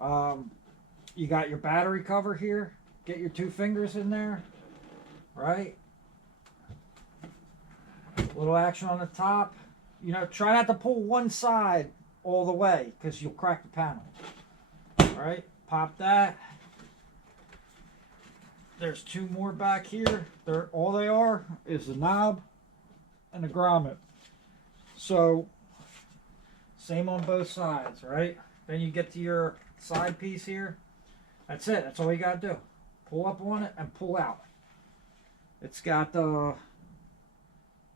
You got your battery cover here. Get your 2 fingers in there, right? Little action on the top. You know, try not to pull one side all the way because you'll crack the panel. All right, pop that. There's 2 more back here. All they are is the knob and the grommet. So, same on both sides, right? Then you get to your side piece here. That's it. That's all you got to do. Pull up on it and pull out. It's got the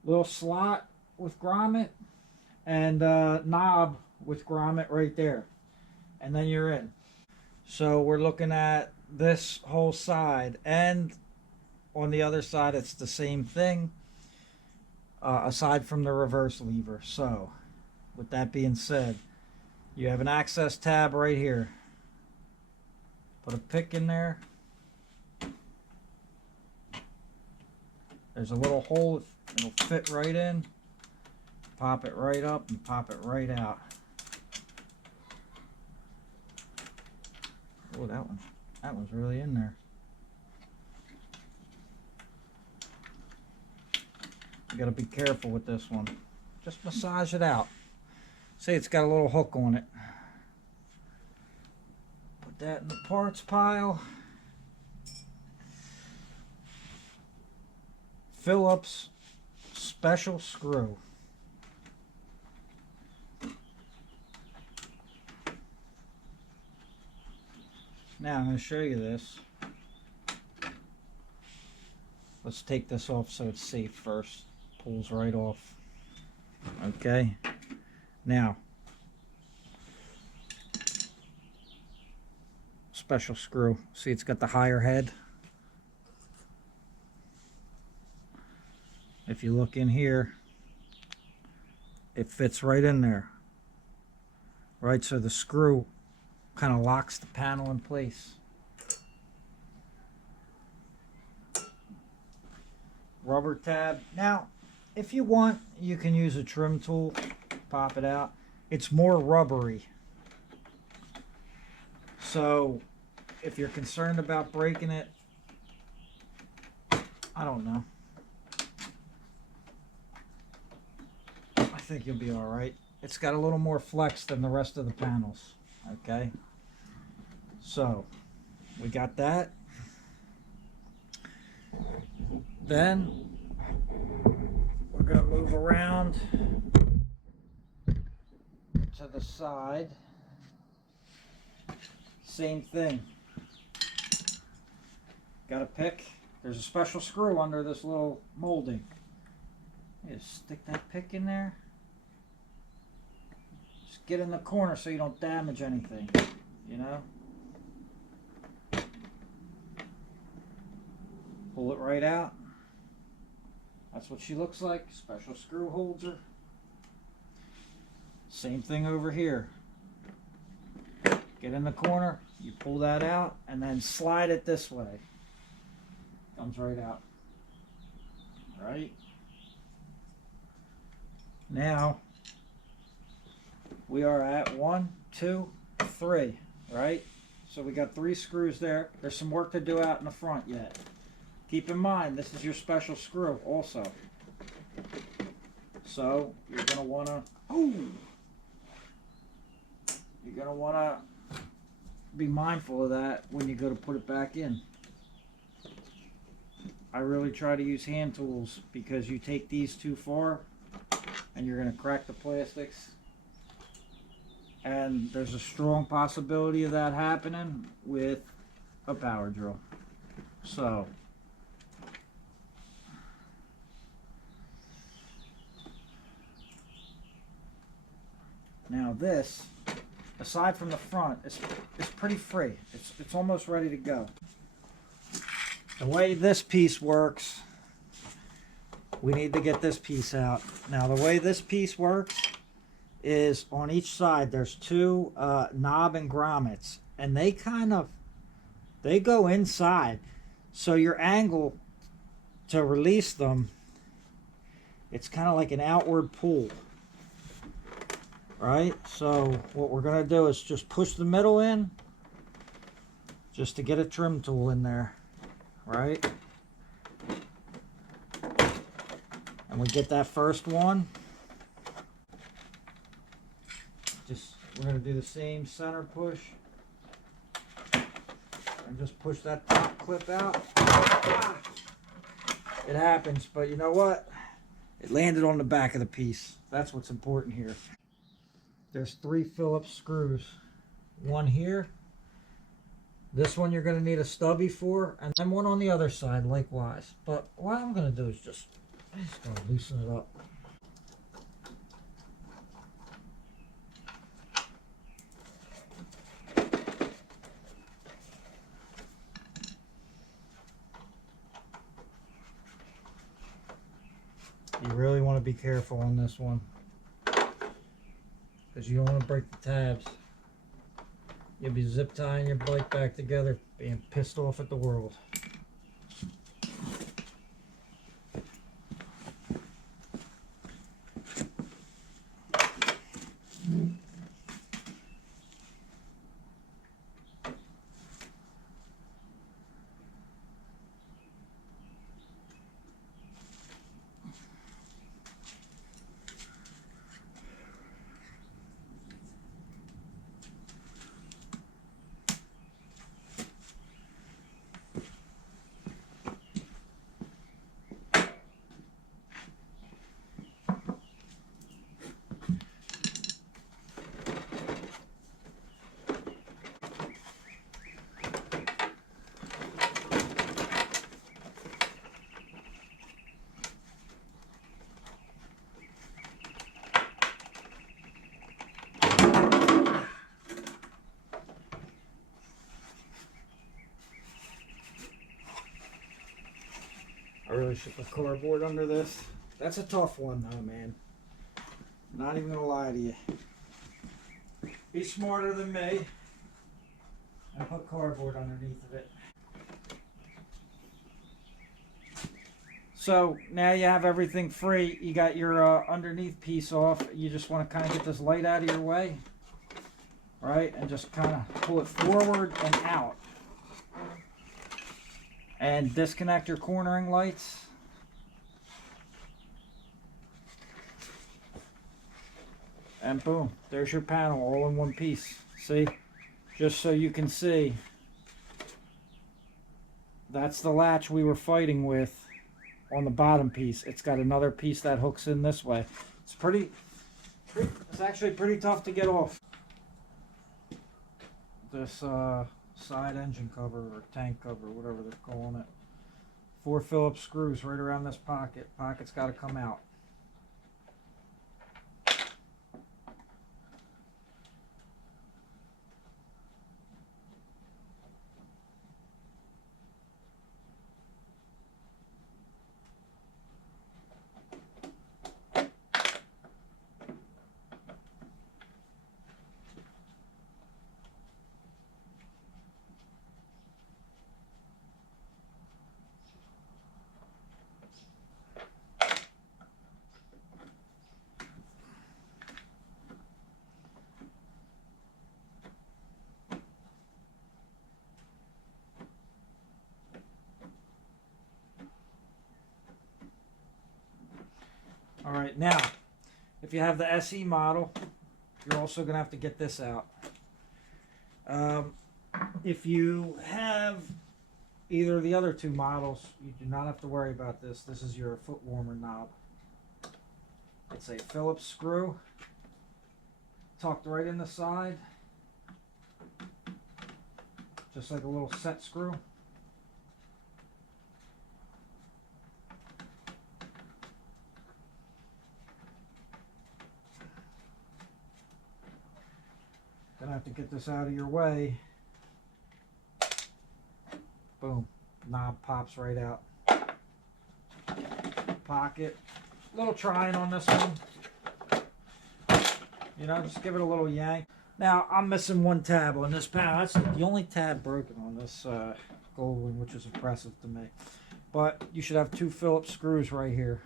little slot with grommet and knob with grommet right there. And then you're in. So we're looking at this whole side, and on the other side it's the same thing, aside from the reverse lever. So with that being said, you have an access tab right here. Put a pick in there. There's a little hole, it'll fit right in. Pop it right up and pop it right out. Oh, that one's really in there. You gotta be careful with this one. Just massage it out. See, it's got a little hook on it. Put that in the parts pile. Phillips special screw. Now I'm going to show you this. Let's take this off so it's safe first. Pulls right off. Okay. Now, special screw. See, it's got the higher head. If you look in here, it fits right in there. Right, so the screw kind of locks the panel in place. Rubber tab. Now, if you want, you can use a trim tool, pop it out. It's more rubbery. So, if you're concerned about breaking it, I don't know. I think you'll be all right. It's got a little more flex than the rest of the panels. Okay. So, we got that. Then, we're going to move around to the side. Same thing. Got a pick. There's a special screw under this little molding. You just stick that pick in there. Just get in the corner so you don't damage anything, you know? Pull it right out. That's what she looks like. Special screw holds her. Same thing over here. Get in the corner, you pull that out, and then slide it this way. Comes right out. Right? Now, we are at 1, 2, 3, right? So we got 3 screws there. There's some work to do out in the front yet. Keep in mind, this is your special screw also. So, you're going to want to, you're going to want to be mindful of that when you go to put it back in. I really try to use hand tools because you take these too far and you're going to crack the plastics. And there's a strong possibility of that happening with a power drill. So, now this, aside from the front, is pretty free. It's almost ready to go. The way this piece works, we need to get this piece out. Now the way this piece works is on each side there's 2 knob and grommets, and they go inside. So your angle to release them, it's kind of like an outward pull. Right? So what we're going to do is just push the middle in, just to get a trim tool in there, right? And we get that first one. We're going to do the same center push. And just push that top clip out. It happens, but you know what? It landed on the back of the piece. That's what's important here. There's 3 Phillips screws. One here. This one you're going to need a stubby for, and then one on the other side likewise. But what I'm going to do is just going to loosen it up. You really want to be careful on this one, because you don't want to break the tabs. You'll be zip tying your bike back together, being pissed off at the world. I really should put cardboard under this. That's a tough one though, man. Not even gonna lie to you. Be smarter than me and put cardboard underneath of it. So now you have everything free. You got your underneath piece off. You just want to kind of get this light out of your way, right? And just kind of pull it forward and out. And disconnect your cornering lights. And boom, there's your panel all in one piece. See? Just so you can see, that's the latch we were fighting with on the bottom piece. It's got another piece that hooks in this way. It's actually pretty tough to get off. This side engine cover or tank cover, whatever they're calling it. 4 Phillips screws right around this pocket. Pocket's got to come out. All right, now, if you have the SE model, you're also going to have to get this out. If you have either of the other 2 models, you do not have to worry about this. This is your foot warmer knob. It's a Phillips screw, tucked right in the side, just like a little set screw. Gonna have to get this out of your way. Boom, knob pops right out. Pocket, little trying on this one. You know, just give it a little yank. Now, I'm missing 1 tab on this panel. That's the only tab broken on this Goldwing, which is impressive to me. But you should have 2 Phillips screws right here.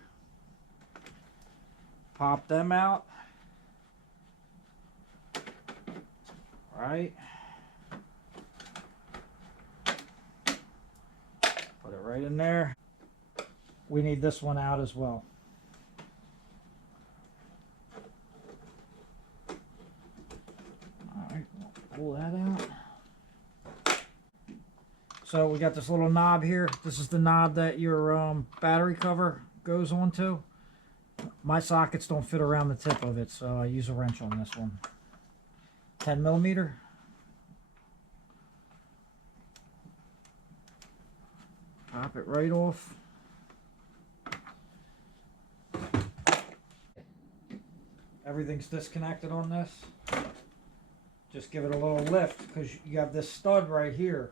Pop them out. Right. right in there. We need this one out as well. Alright, pull that out. So we got this little knob here. This is the knob that your battery cover goes onto. My sockets don't fit around the tip of it, so I use a wrench on this one. 10 millimeter. Pop it right off. Everything's disconnected on this. Just give it a little lift because you have this stud right here.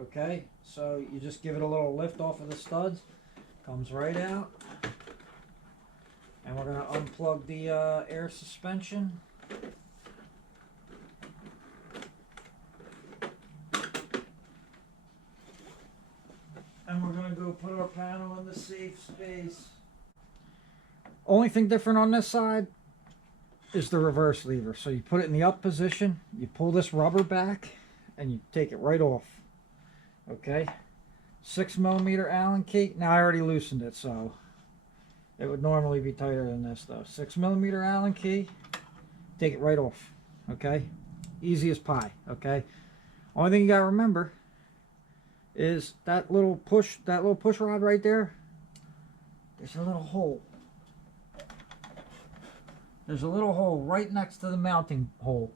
Okay, so you just give it a little lift off of the studs. Comes right out. And we're going to unplug the air suspension. And we're going to go put our panel in the safe space. Only thing different on this side is the reverse lever. So you put it in the up position, you pull this rubber back, and you take it right off. Okay? 6 millimeter Allen key. Now I already loosened it, so it would normally be tighter than this though. 6 millimeter Allen key. Take it right off. Okay? Easy as pie. Okay? Only thing you gotta remember is that little push rod right there. There's a little hole. There's a little hole right next to the mounting hole,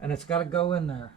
and it's got to go in there.